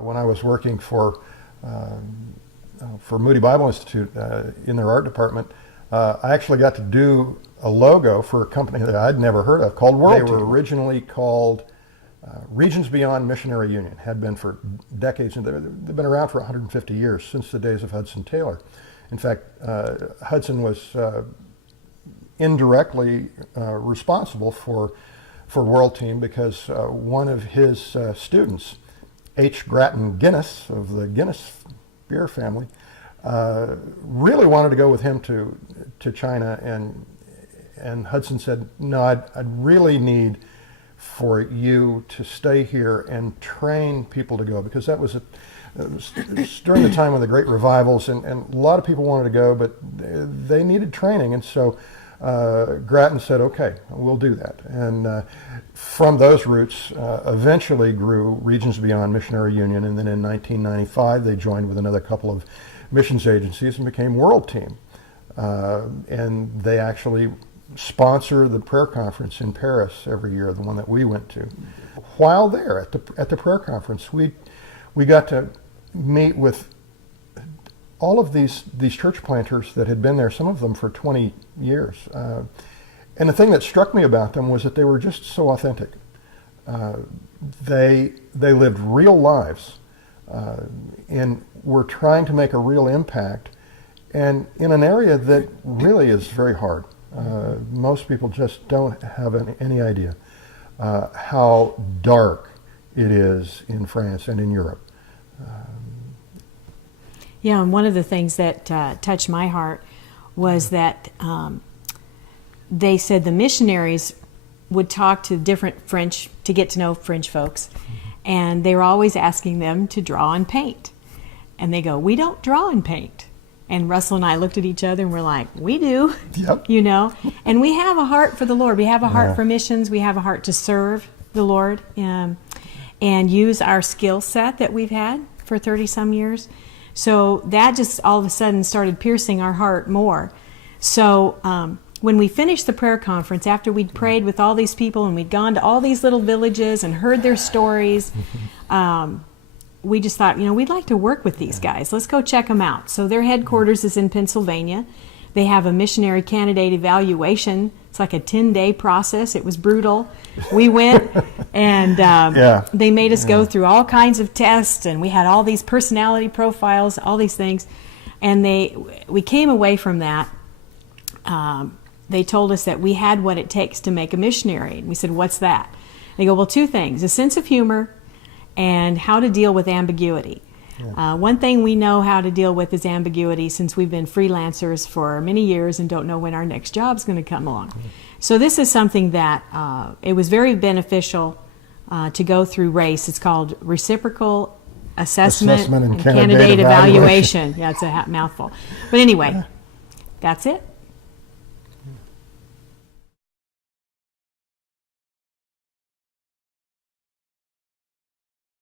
When I was working for Moody Bible Institute in their art department, I actually got to do a logo for a company that I'd never heard of called World Team. They were originally called Regions Beyond Missionary Union, had been for decades, and they've been around for 150 years, since the days of Hudson Taylor. In fact, Hudson was indirectly responsible for World Team because one of his students, H. Grattan Guinness of the Guinness beer family, really wanted to go with him to China, and Hudson said, no, I'd really need for you to stay here and train people to go, because it was during the time of the great revivals, and a lot of people wanted to go, but they needed training, and so Grattan said, okay, we'll do that. And from those roots eventually grew Regions Beyond Missionary Union, and then in 1995 they joined with another couple of missions agencies and became World Team. And they actually sponsor the prayer conference in Paris every year, the one that we went to. While there at the prayer conference, we got to meet with all of these church planters that had been there, some of them for 20 years. And the thing that struck me about them was that they were just so authentic. They lived real lives and were trying to make a real impact, and in an area that really is very hard. Most people just don't have any idea how dark it is in France and in Europe. Yeah, and one of the things that touched my heart was that they said the missionaries would talk to different French, to get to know French folks, and they were always asking them to draw and paint. And they go, we don't draw and paint. And Russell and I looked at each other and we're like, we do, yep. You know. And we have a heart for the Lord. We have a heart for missions. We have a heart to serve the Lord and use our skill set that we've had for 30-some years. So that just all of a sudden started piercing our heart more. So when we finished the prayer conference, after we'd prayed with all these people and we'd gone to all these little villages and heard their stories, we just thought, we'd like to work with these guys. Let's go check them out. So their headquarters is in Pennsylvania. They have a missionary candidate evaluation. It's like a 10-day process. It was brutal. We went and they made us go through all kinds of tests, and we had all these personality profiles, all these things. And we came away from that. They told us that we had what it takes to make a missionary. And we said, what's that? They go, well, two things, a sense of humor and how to deal with ambiguity. One thing we know how to deal with is ambiguity, since we've been freelancers for many years and don't know when our next job's going to come along. So this is something that it was very beneficial to go through RACE. It's called Reciprocal Assessment and Candidate Evaluation. Yeah, it's a mouthful. But anyway, that's it.